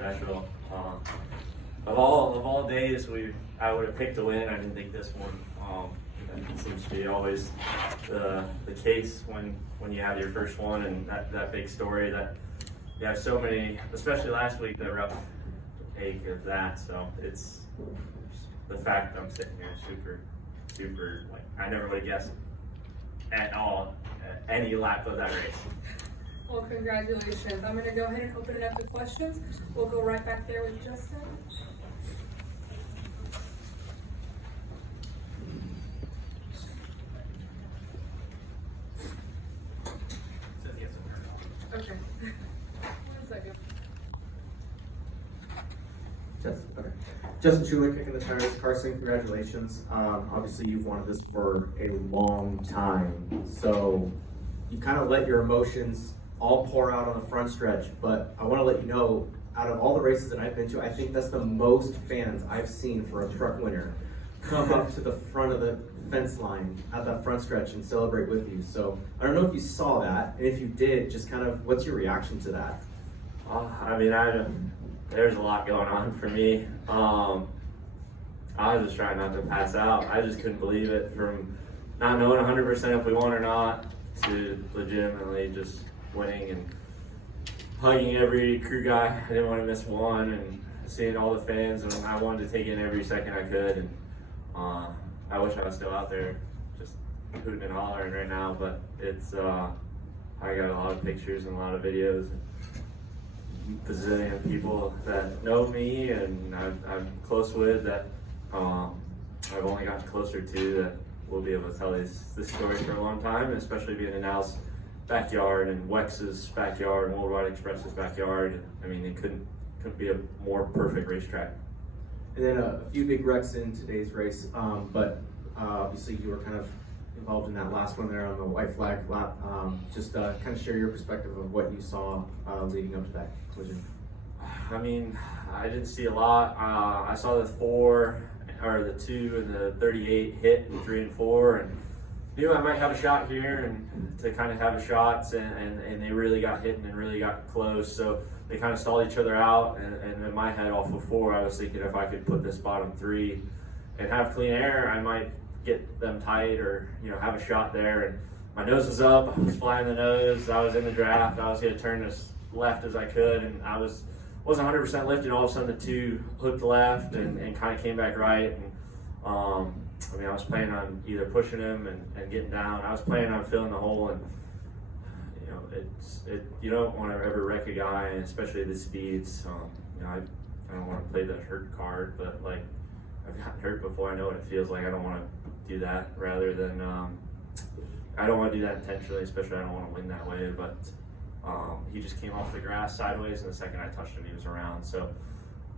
special. Of all days I would have picked to win. I didn't think this one. That seems to be always the case when you have your first one, and that big story that you have so many, especially last week, the rough ache of that. So it's the fact I'm sitting here super, like, I never would have guessed at all any lap of that race. Well, congratulations. I'm going to go ahead and open it up to questions. We'll go right back there with Justin. Okay. 1 second. Justin Schuler kicking the tires. Carson, congratulations. Obviously, you've wanted this for a long time, so you kind of let your emotions all pour out on the front stretch. But I want to let you know, out of all the races that I've been to, I think that's the most fans I've seen for a truck winner come up to the front of the fence line at that front stretch and celebrate with you. So I don't know if you saw that, and if you did, just kind of what's your reaction to that? I mean, there's a lot going on for me. I was just trying not to pass out. I just couldn't believe it, from not knowing 100% if we won or not to legitimately just winning and hugging every crew guy. I didn't want to miss one, and seeing all the fans, and I wanted to take in every second I could. And I wish I was still out there just hooting and hollering right now, but it's I got a lot of pictures and a lot of videos and bazillion people that know me and I'm close with, that I've only gotten closer to, that we'll be able to tell this story for a long time, and especially being in Al's backyard and Wex's backyard and Worldwide Express's backyard. I mean, it couldn't be a more perfect racetrack. And then a few big wrecks in today's race, but obviously you were kind of involved in that last one there on the white flag lap. Just kind of share your perspective of what you saw leading up to that collision. I mean, I didn't see a lot. I saw the 4 or the 2 and the 38 hit in 3 and 4, and knew I might have a shot here, and to kind of have a shot, and they really got hit and really got close. So they kind of stalled each other out, and in my head off of 4, I was thinking if I could put this bottom 3 and have clean air, I might get them tight, or have a shot there. And my nose was up, I was flying the nose, I was in the draft, I was going to turn as left as I could, and I wasn't 100% lifted. All of a sudden the 2 hooked left and kind of came back right. And I mean, I was planning on either pushing him and getting down. I was planning on filling the hole, and you don't want to ever wreck a guy, and especially the speeds. I don't want to play the hurt card, but like, I've gotten hurt before. I know what it feels like. I don't want to do that. Rather than I don't want to do that intentionally, especially I don't want to win that way. But he just came off the grass sideways, and the second I touched him, he was around. So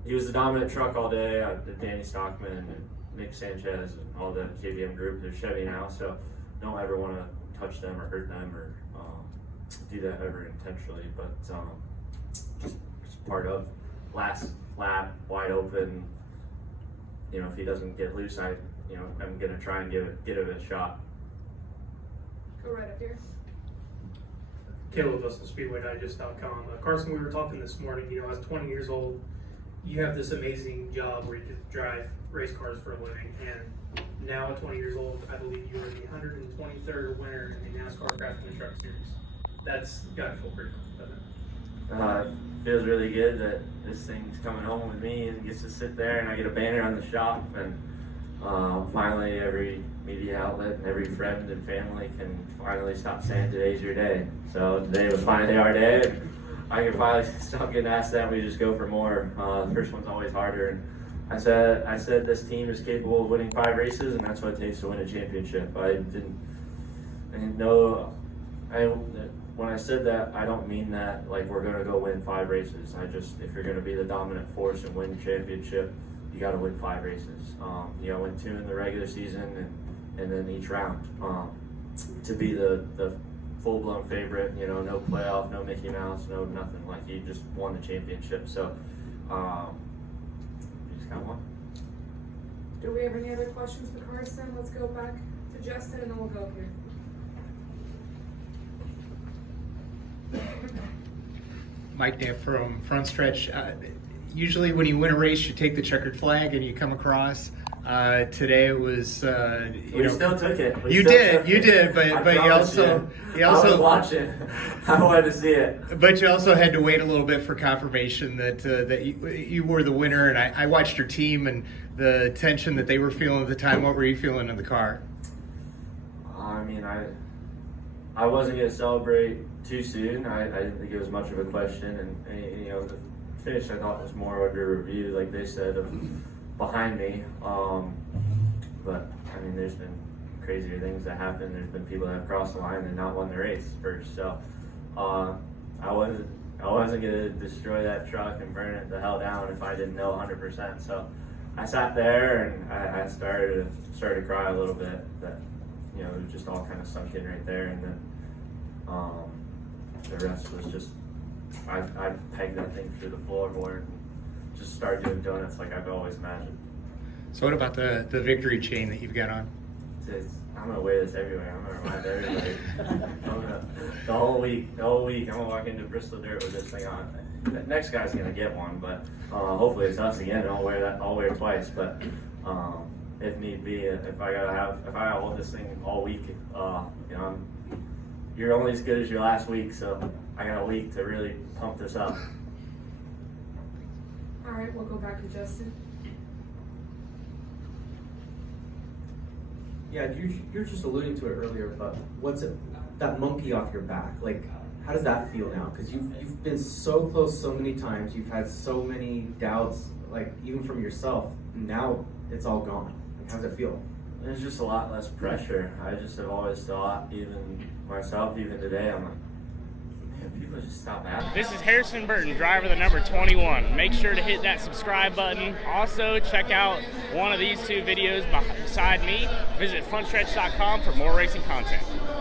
he was the dominant truck all day. Danny Stockman and Nick Sanchez and all the KBM group. They're Chevy now, so don't ever want to touch them or hurt them or do that ever intentionally. But just part of last lap, wide open. If he doesn't get loose, I'm gonna try and give it a shot. Go right up here. Caleb Russell, SpeedwayDigest.com. Carson, we were talking this morning, as 20 years old, you have this amazing job where you can drive race cars for a living, and now at 20 years old, I believe you are the 123rd winner in the NASCAR Craft in the Truck Series. That's gotta feel pretty cool, doesn't it? It feels really good that this thing's coming home with me and gets to sit there, and I get a banner on the shop, and finally every media outlet and every friend and family can finally stop saying today's your day. So today was finally our day, and I can finally stop getting asked that. We just go for more. The first one's always harder, and I said this team is capable of winning 5 races, and that's what it takes to win a championship. I didn't know. When I said that, I don't mean that like we're going to go win 5 races. If you're going to be the dominant force and win the championship, you got to win 5 races. Win 2 in the regular season and then each round. To be the full-blown favorite, no playoff, no Mickey Mouse, no nothing. Like, you just won the championship. So you just got one. Do we have any other questions for Carson? Let's go back to Justin, and then we'll go here. Mike Knapp from Frontstretch. usually when you win a race, you take the checkered flag and you come across. Today it was, We still took it. You did, but you also I was watching. I wanted to see it. But you also had to wait a little bit for confirmation that you were the winner. And I watched your team and the tension that they were feeling at the time. What were you feeling in the car? I mean, I wasn't gonna celebrate too soon. I didn't think it was much of a question, and you know, the finish I thought was more under review, like they said, of behind me. But I mean, there's been crazier things that happen. There's been people that have crossed the line and not won the race first. So I wasn't gonna destroy that truck and burn it the hell down if I didn't know 100%. So I sat there and I started to cry a little bit. That, you know, it was just all kind of sunk in right there, and then the rest was just I pegged that thing through the floorboard and just started doing donuts like I've always imagined. So what about the victory chain that you've got on? I'm gonna wear this everywhere. I'm gonna remind everybody. The whole week, I'm gonna walk into Bristol Dirt with this thing on. The next guy's gonna get one, but hopefully it's us again. I'll wear it twice. But if need be, if I gotta hold this thing all week, you know, you're only as good as your last week. So I got a week to really pump this up. All right, we'll go back to Justin. Yeah, you're just alluding to it earlier, but what's it, that monkey off your back? Like, how does that feel now? Because you've been so close so many times. You've had so many doubts, like even from yourself. Now it's all gone. Like, how does it feel? There's just a lot less pressure. I just have always thought, even myself, even today, I'm like, man, people just stop at me. This is Harrison Burton, driver the number 21. Make sure to hit that subscribe button. Also, check out one of these two videos beside me. Visit frontstretch.com for more racing content.